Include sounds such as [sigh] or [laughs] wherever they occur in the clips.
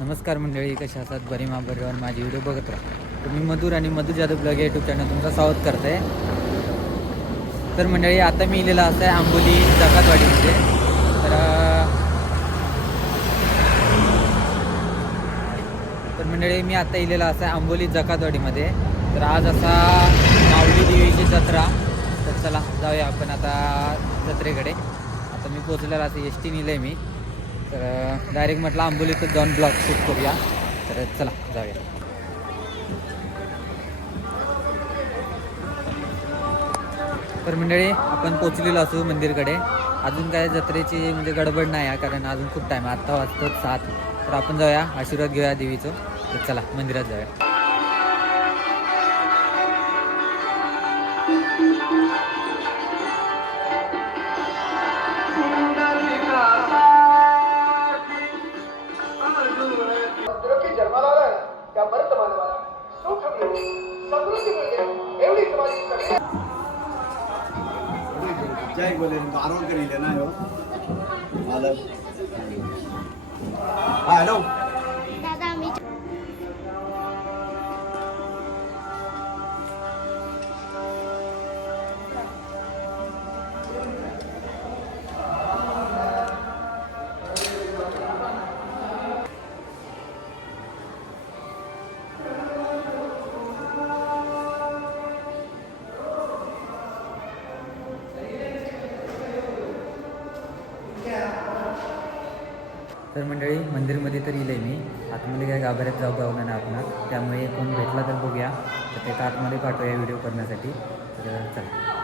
नमस्कार मंडळी कशा असतात बरी माबरीवर माझी व्हिडिओ बघत राहा. तुम्ही मधुर आणि Madhur Jadhav blog YouTube channel तुमचा स्वागत करते तर मंडळी आता मी इलेला असं आहे आंबोली जकातवाडीमध्ये. तर तर मंडळी मी आता इलेला असं आहे आंबोली जकातवाडीमध्ये. तर आज असा माऊली देवीची जत्रा. तर चला जाऊया आपण आता जत्रेकडे. आता मी पोचलेला असं एस टी नेलं आहे मी. तर डायरेक्ट म्हटलं आंबोलीतच जाऊन ब्लॉग शूट करूया. तर चला जाऊया. तर मंडळी आपण पोचलेलो असू मंदिरकडे. अजून काय जत्रेची म्हणजे गडबड नाही आहे कारण अजून खूप टाईम आहे. आत्ता वाजतो सात. तर आपण जाऊया आशीर्वाद घेऊया देवीचं. तर चला मंदिरात जाऊया. जय बोले बारवण करील ना ह्यो आलं. तर मंडळी मंदिरमध्ये तर येईल मी. आतमध्ये काय गाभाऱ्यात जाऊ गावला नाही आपण त्यामुळे कोण भेटला तर बघूया. तर त्याचा आतमध्ये पाठवूया व्हिडिओ करण्यासाठी. तर चला.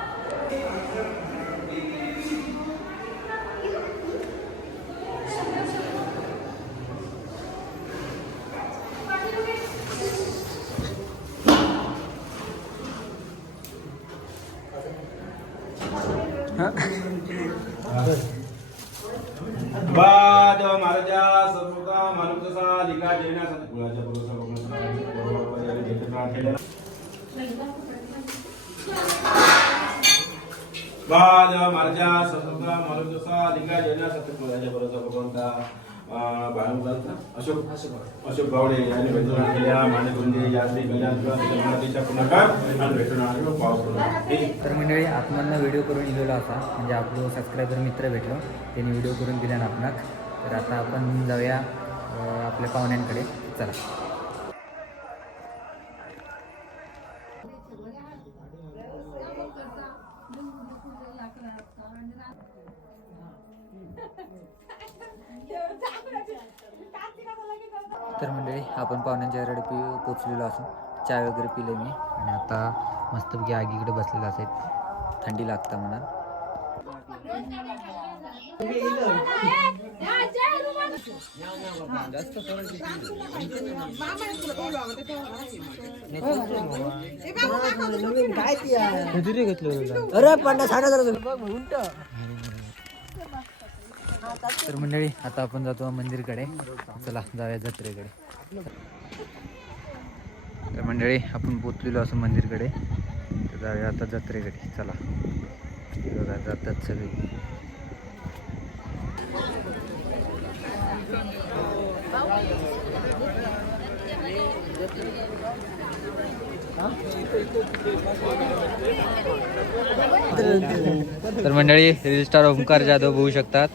बाद महाराजा सर्वता मानुकसा लिका जेण्यासाठी कुळाच्या पुरुषा बाद महाराजा सर्वता कुळाच्या पुरुषा भगवंता अशोक अशोक गावडे यांनी भेटून आणलेल्या मानेगुंजे यात्री पुनकार आणि भेटून आणलो पाऊस तर मंडळी आत्मांना व्हिडिओ करून दिलेला असा म्हणजे आपलं सबस्क्रायबर मित्र भेटलो. त्यांनी व्हिडिओ करून दिला ना आपणाक तर आता आपण जाऊया आपल्या पाहुण्यांकडे. चला. तर मंडळी आपण पाहुण्यांच्या रडपी पोचलेलो असून चाय वगैरे पिले मी आणि आता मस्तपैकी आगीकडे बसलेला असेल थंडी लागतं म्हणा. अरे पन्नास साठ हजार तर मंडळी आता आपण जातो मंदिरकडे. चला जाऊया जत्रेकडे. तर मंडळी आपण पोचलेलो असं मंदिरकडे. तर जाऊया आता जत्रेकडे. चला. बघा जातात सगळे. तर मंडळी रजिस्ट्रार ओंकार जाधव होऊ शकतात.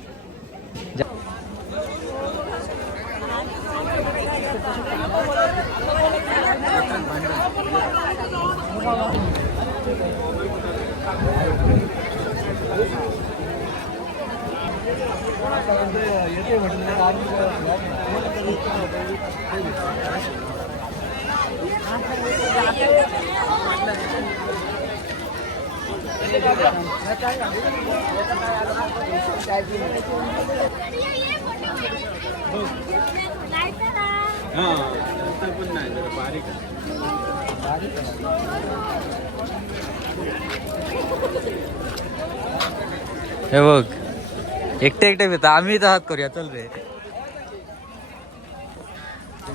जा- हे बघ. एकटे एकटे पितो आम्ही तसाच करूया. चल रे.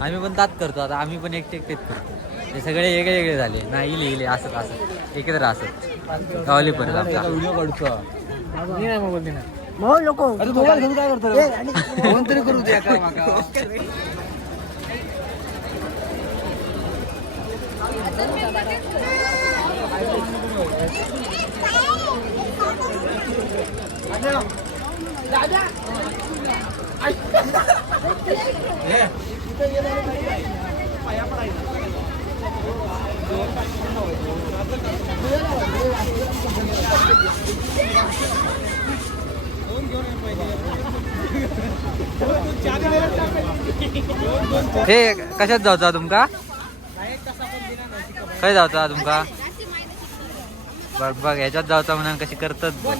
आम्ही पण तात करतो आता आम्ही पण एकटे एकटेच करतो. हे सगळे वेगळे वेगळे झाले. नाही इले इले असत असत एकत्र असत गावली परत आपला व्हिडिओ काढतो. नाही काय करतो हे कशात जावचा तुमका? खंय जावचा तुमका? बघ बघ ह्याच्यात जावचा म्हणून कशी करतात? हो,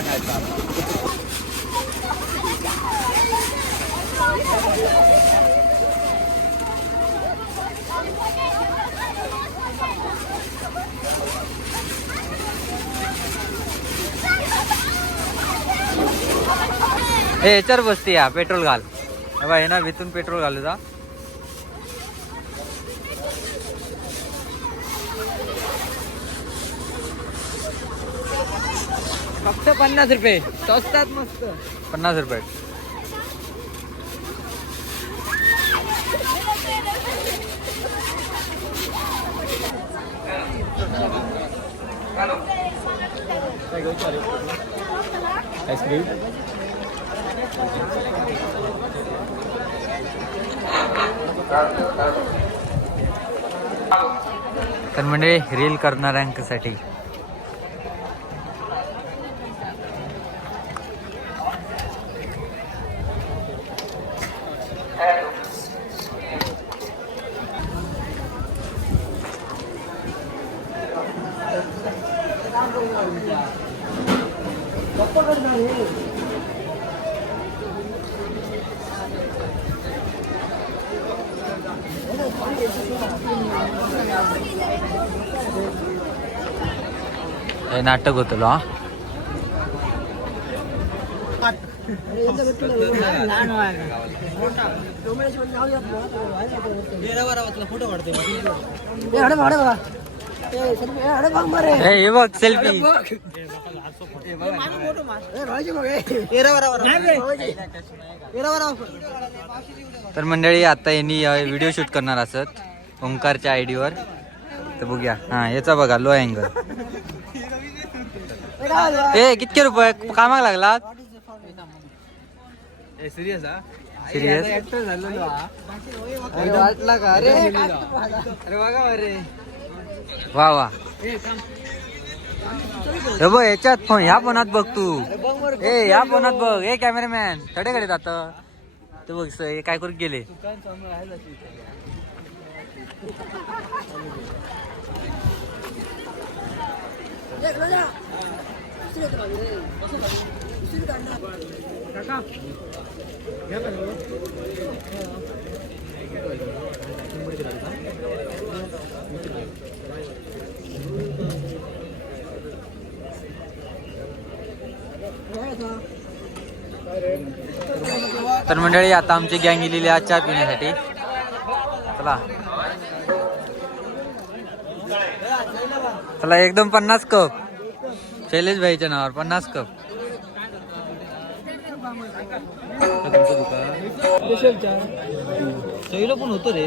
बघ. हे याच्यावर बसते या पेट्रोल घाल हे हे ना भीतून पेट्रोल घालू जा फक्त पन्नास रुपये. स्वस्तात मस्त. पन्नास रुपये. आईस्क्रीम तर म्हणजे रील करणाऱ्यांसाठी हे नाटक होतं हा हे हे बघ सेल्फी तर मंडळी आता यांनी व्हिडिओ शूट करणार असत ओंकारच्या आयडीवर तर बघूया. हा याचा बघा लो अँगल ए कितके रुपये? कामाक लागला सिरियस सिरियस ऍक्टर झालेलो अरे वाटला का अरे अरे बघा अरे. वा वा. हे बघ याच्यात फोन ह्या पणात बघ तू. ए ह्या पणात बघ ए कॅमेरामॅन थडेकडे जात. ते बघ स- हे काय करून गेले. तर मंडळी आता आमची गँग गेलेली आहे चहा पिण्यासाठी. चला. चला एकदम पन्नास कप. शैलेश भाईच्या नावावर पन्नास कप. शैलो पण होतो रे.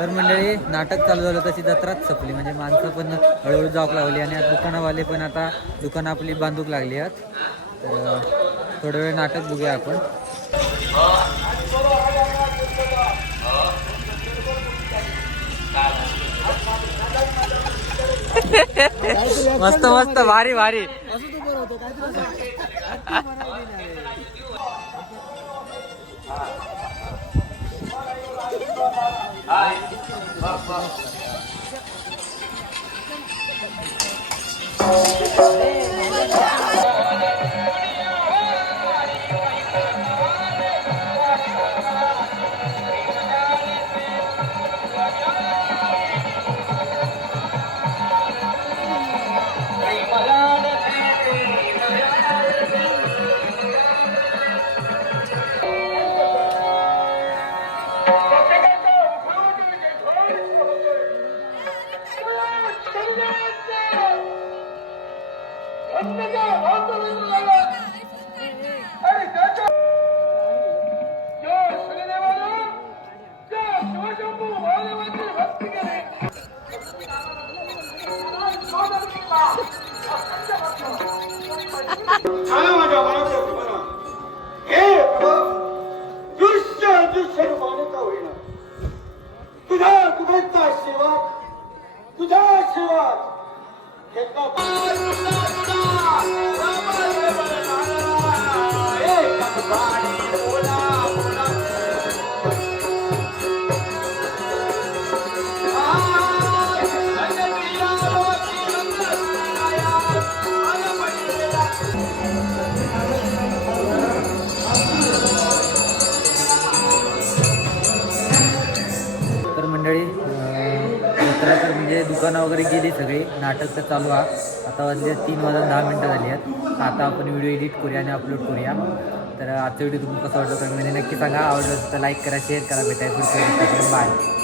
तर मंडळी नाटक चालू झालं तशी जत्राच संपली. म्हणजे माणसं पण हळूहळू जाऊक लागली आणि आता दुकानावाले पण आता दुकानं आपली बांधूक लागली आहेत. तर थोडा वेळ नाटक बघूया आपण. [laughs] मस्त मस्त भारी भारी. [laughs] तुझ्या दुकानं वगैरे गेली सगळी. नाटक तर चालू आहे. आता वाजले तीन वाजून दहा मिनटं झाली आहेत. आता आपण व्हिडिओ एडिट करूया आणि अपलोड करूया. तर आजचा व्हिडिओ तुम्हाला कसा वाटला तर म्हणजे नक्की सांगा. आवडलं तर लाईक करा शेअर करा. भेटायला पुढच्या बाय